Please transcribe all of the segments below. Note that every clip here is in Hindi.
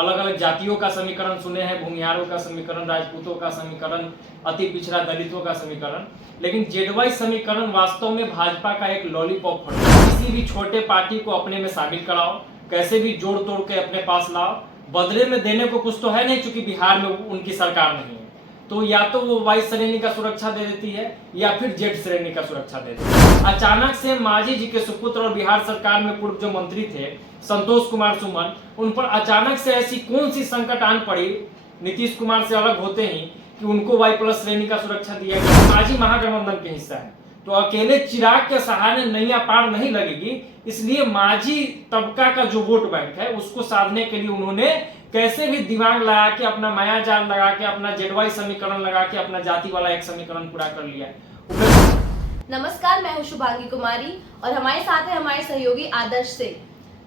अलग अलग जातियों का समीकरण सुने हैं, भूमिहारों का समीकरण, राजपूतों का समीकरण, अति पिछड़ा दलितों का समीकरण, लेकिन जेडवाई समीकरण वास्तव में भाजपा का एक लॉलीपॉप फंड है। किसी भी छोटे पार्टी को अपने में शामिल कराओ, कैसे भी जोड़ तोड़ के अपने पास लाओ, बदले में देने को कुछ तो है नहीं, चूंकि बिहार में उनकी सरकार नहीं है, तो या तो वो वाई श्रेणी का सुरक्षा दे देती है या फिर जेड श्रेणी का सुरक्षा दे देती है। अचानक से मांझी जी के सुपुत्र और बिहार सरकार में पूर्व जो मंत्री थे संतोष कुमार सुमन, उन पर अचानक से ऐसी कौन सी संकट आन पड़ी नीतीश कुमार से अलग होते ही कि उनको वाई प्लस श्रेणी का सुरक्षा दिया गया। मांझी महागठबंधन के हिस्सा है, तो अकेले चिराग के सहारे नैया पार नहीं लगेगी, इसलिए मांझी तबका का जो वोट बैंक है उसको साधने के लिए उन्होंने कैसे भी दिमाग लगा के, अपना माया जाल लगा के, अपना जेडवाई समीकरण लगा के अपना जाति वाला एक समीकरण पूरा कर लिया है। नमस्कार, मैं हूं शुभांगी कुमारी और हमारे साथ है हमारे सहयोगी आदर्श से।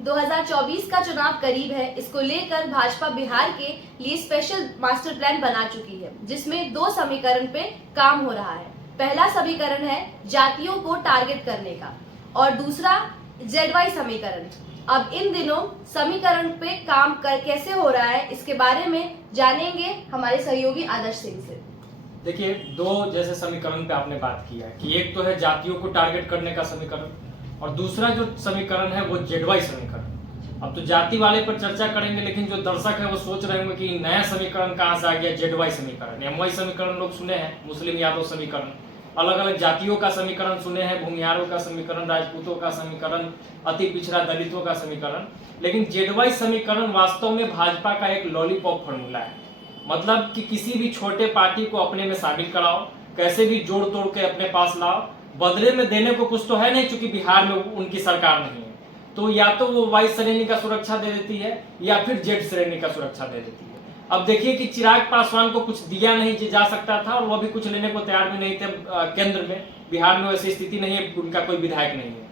2024 का चुनाव करीब है, इसको लेकर भाजपा बिहार के लिए स्पेशल मास्टर प्लान बना चुकी है, जिसमें 2 समीकरण पे काम हो रहा है। पहला समीकरण है जातियों को टारगेट करने का और दूसरा जेडवाई समीकरण। अब इन दिनों समीकरण पे काम कैसे हो रहा है, इसके बारे में जानेंगे हमारे सहयोगी आदर्श सिंह से। देखिए, 2 जैसे समीकरण पे आपने बात किया कि एक तो है जातियों को टारगेट करने का समीकरण और दूसरा जो समीकरण है वो जेडवाई समीकरण। अब तो जाति वाले पर चर्चा करेंगे, लेकिन जो दर्शक है वो सोच रहे होंगे कि नया समीकरण कहाँ से आ गया, जेडवाई समीकरण। एमवाई समीकरण लोग सुने हैं, मुस्लिम यादव समीकरण, अलग अलग जातियों का समीकरण सुने हैं, भूमिहारों का समीकरण, राजपूतों का समीकरण, अति पिछड़ा दलितों का समीकरण, लेकिन जेडवाई समीकरण वास्तव में भाजपा का एक लॉलीपॉप फॉर्मूला है। मतलब कि किसी भी छोटे पार्टी को अपने में शामिल कराओ, कैसे भी जोड़ तोड़ के अपने पास लाओ, बदले में देने को कुछ तो है नहीं, चूंकि बिहार में उनकी सरकार नहीं है, तो या तो वो वाई श्रेणी का सुरक्षा दे देती है या फिर जेड श्रेणी का सुरक्षा दे देती है। अब देखिए कि चिराग पासवान को कुछ दिया नहीं जा सकता था और वो भी कुछ लेने को तैयार भी नहीं थे केंद्र में। बिहार में वैसी स्थिति नहीं है, उनका कोई विधायक नहीं है,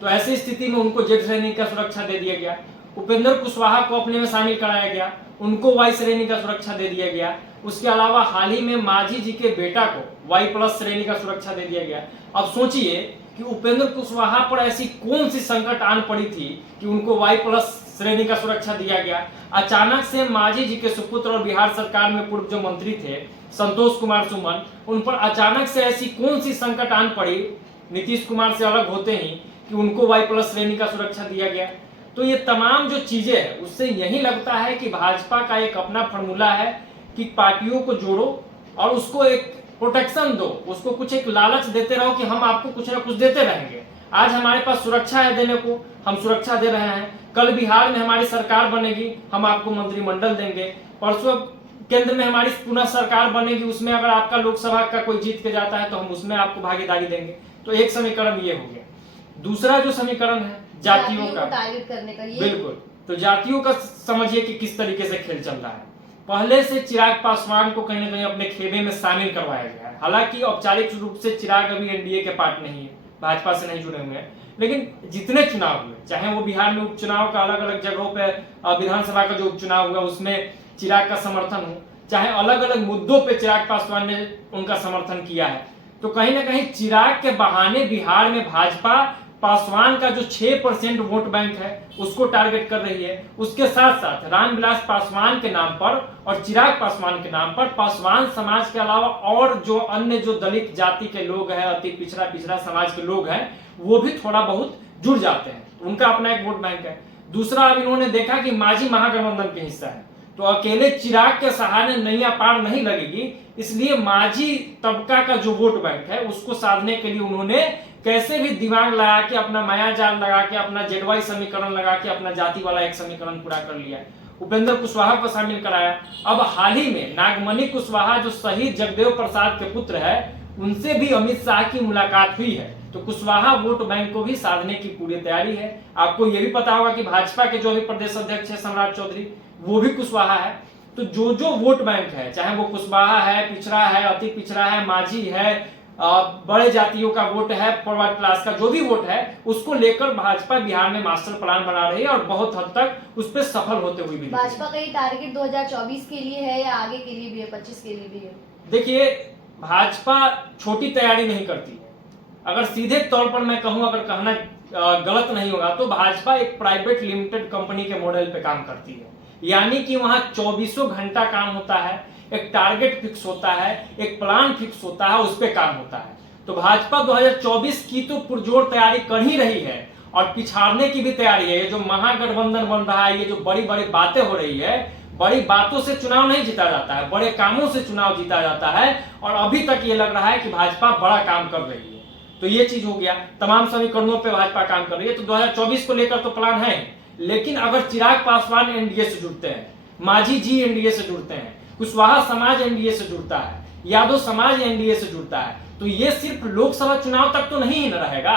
तो ऐसी स्थिति में उनको जेड श्रेणी का सुरक्षा दे दिया गया। उपेंद्र कुशवाहा को अपने में शामिल कराया गया, उनको वाई श्रेणी का सुरक्षा दे दिया गया। उसके अलावा हाल ही में मांझी जी के बेटा को वाई प्लस श्रेणी का सुरक्षा दे दिया गया। अब सोचिए कि उपेंद्र कुशवाहा पर ऐसी कौन सी संकट आन पड़ी थी कि उनको वाई प्लस श्रेणी का सुरक्षा दिया गया। अचानक से मांझी जी के सुपुत्र और बिहार सरकार में पूर्व जो मंत्री थे संतोष कुमार सुमन, उन पर अचानक से ऐसी कौन सी संकट आन पड़ी नीतीश कुमार से अलग होते ही कि उनको वाई प्लस श्रेणी का सुरक्षा दिया गया। तो ये तमाम जो चीजें हैं उससे यही लगता है कि भाजपा का एक अपना फॉर्मूला है कि पार्टियों को जोड़ो और उसको एक प्रोटेक्शन दो, उसको कुछ एक लालच देते रहो कि हम आपको कुछ ना कुछ देते रहेंगे। आज हमारे पास सुरक्षा है देने को, हम सुरक्षा दे रहे हैं, कल बिहार में हमारी सरकार बनेगी, हम आपको मंत्रिमंडल देंगे, परसों केंद्र में हमारी पुनः सरकार बनेगी, उसमें अगर आपका लोकसभा का कोई जीत के जाता है तो हम उसमें आपको भागीदारी देंगे। तो एक समीकरण ये हो गया। दूसरा जो समीकरण है जातियों का टारगेट करने का, ये बिल्कुल, तो जातियों का समझिए कि किस तरीके से खेल चल रहा है। पहले से चिराग पासवान को कहीं ना कहीं अपने खेमे में शामिल करवाया गया है। हालांकि औपचारिक रूप से चिराग अभी एनडीए के पार्ट नहीं है, भाजपा से नहीं जुड़े हुए हैं, लेकिन जितने चुनाव हुए, चाहे वो बिहार में उपचुनाव का अलग अलग जगहों पे विधानसभा का जो उपचुनाव हुआ उसमें चिराग का समर्थन हो, चाहे अलग अलग मुद्दों पे चिराग पासवान ने उनका समर्थन किया है, तो कहीं ना कहीं चिराग के बहाने बिहार में भाजपा पासवान का जो 6% वोट बैंक है उसको टारगेट कर रही है। उसके साथ साथ रामविलास पासवान के नाम पर और चिराग पासवान के नाम पर पासवान समाज के अलावा और जो अन्य जो दलित जाति के लोग हैं, अति पिछड़ा समाज के लोग हैं, वो भी थोड़ा बहुत जुड़ जाते हैं, उनका अपना एक वोट बैंक है। दूसरा, अब इन्होंने देखा कि मांझी महागठबंधन के हिस्सा है, तो अकेले चिराग के सहारे नैया पार नहीं लगेगी, इसलिए मांझी तबका का जो वोट बैंक है उसको साधने के लिए उन्होंने कैसे भी दिमाग लगा के, अपना माया जाल लगा के, अपना जेडवाई समीकरण लगा के अपना जाति वाला एक समीकरण पूरा कर लिया। उपेंद्र कुशवाहा को शामिल कराया। अब हाल ही में नागमणि कुशवाहा जो शहीद जगदेव प्रसाद के पुत्र है, उनसे भी अमित शाह की मुलाकात हुई है, तो कुशवाहा वोट बैंक को भी साधने की पूरी तैयारी है। आपको यह भी पता होगा कि भाजपा के जो भी प्रदेश अध्यक्ष है सम्राट चौधरी, वो भी कुशवाहा है। तो जो जो वोट बैंक है, चाहे वो कुशवाहा है, पिछड़ा है, अति पिछड़ा है, मांझी है, बड़े जातियों का वोट है, फॉरवर्ड क्लास का जो भी वोट है, उसको लेकर भाजपा बिहार में मास्टर प्लान बना रही है और बहुत हद तक उस पर सफल होते हुए भी। भाजपा का ये टारगेट 2024 के लिए है या आगे के लिए भी है, 25 के लिए भी है? देखिए, भाजपा छोटी तैयारी नहीं करती है। अगर सीधे तौर पर मैं कहूं, अगर कहना गलत नहीं होगा, तो भाजपा एक प्राइवेट लिमिटेड कंपनी के मॉडल पे काम करती है। यानी कि वहां 24 घंटा काम होता है, एक टारगेट फिक्स होता है, एक प्लान फिक्स होता है, उस पर काम होता है। तो भाजपा 2024 की तो पुरजोर तैयारी कर ही रही है और पिछाड़ने की भी तैयारी है। ये जो महागठबंधन बन रहा है, ये जो बड़ी बड़ी बातें हो रही है, बड़ी बातों से चुनाव नहीं जीता जाता है, बड़े कामों से चुनाव जीता जाता है। और अभी तक ये लग रहा है कि भाजपा बड़ा काम कर रही है। तो ये चीज हो गया, तमाम समीकरणों पे भाजपा काम कर रही है। तो 2024 को लेकर तो प्लान है, लेकिन अगर चिराग पासवान एनडीए से जुड़ते हैं, मांझी जी एनडीए से जुड़ते हैं, कुशवाहा समाज एनडीए से जुड़ता है, यादव समाज एनडीए से जुड़ता है, तो ये सिर्फ लोकसभा चुनाव तक तो नहीं न रहेगा।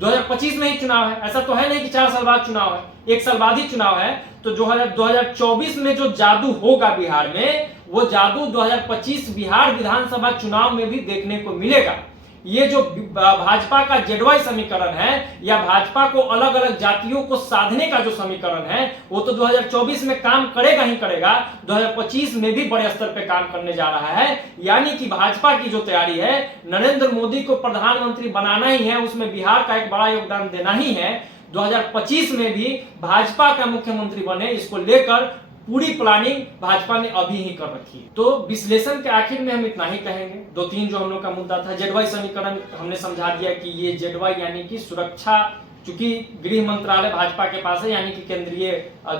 2025 में ही चुनाव है, ऐसा तो है नहीं कि 4 साल बाद चुनाव है, 1 साल बाद ही चुनाव है। तो 2024 में जो जादू होगा बिहार में, वो जादू 2025 बिहार विधानसभा चुनाव में भी देखने को मिलेगा। ये जो भाजपा का जेडवाई समीकरण है, या भाजपा को अलग अलग जातियों को साधने का जो समीकरण है, वो तो 2024 में काम करेगा ही करेगा, 2025 में भी बड़े स्तर पे काम करने जा रहा है। यानी कि भाजपा की जो तैयारी है, नरेंद्र मोदी को प्रधानमंत्री बनाना ही है, उसमें बिहार का एक बड़ा योगदान देना ही है। 2025 में भी भाजपा का मुख्यमंत्री बने, इसको लेकर पूरी प्लानिंग भाजपा ने अभी ही कर रखी है। तो विश्लेषण के आखिर में हम इतना ही कहेंगे। 2-3 जो हम लोग का मुद्दा था, जेडवाई समीकरण हमने समझा दिया कि ये जेडवाई यानी कि सुरक्षा, चूंकि गृह मंत्रालय भाजपा के पास है, यानी कि केंद्रीय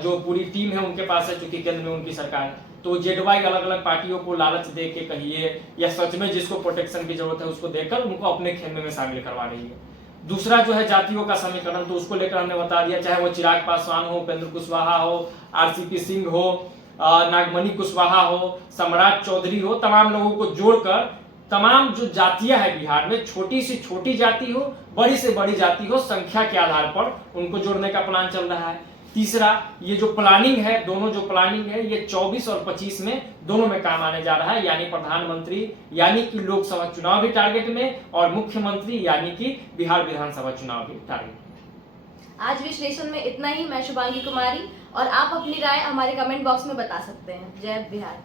जो पूरी टीम है उनके पास है, चूंकि केंद्र में उनकी सरकार है, तो जेडवाई अलग अलग पार्टियों को लालच दे के कहिए, या सच में जिसको प्रोटेक्शन की जरूरत है उसको देकर उनको अपने खेमे में शामिल करवा रही है। दूसरा जो है जातियों का समीकरण, तो उसको लेकर हमने बता दिया, चाहे वो चिराग पासवान हो, उपेंद्र कुशवाहा हो, आरसीपी सिंह हो, नागमणि कुशवाहा हो, सम्राट चौधरी हो, तमाम लोगों को जोड़कर तमाम जो जातियां हैं बिहार में, छोटी से छोटी जाति हो, बड़ी से बड़ी जाति हो, संख्या के आधार पर उनको जोड़ने का प्लान चल रहा है। तीसरा, ये जो प्लानिंग है, दोनों जो प्लानिंग है, ये 24 और 25 में दोनों में काम आने जा रहा है। यानी प्रधानमंत्री यानी कि लोकसभा चुनाव भी टारगेट में, और मुख्यमंत्री यानी कि बिहार विधानसभा चुनाव भी टारगेट में। आज विश्लेषण में इतना ही। मैं शुभांगी कुमारी, और आप अपनी राय हमारे कमेंट बॉक्स में बता सकते हैं। जय बिहार।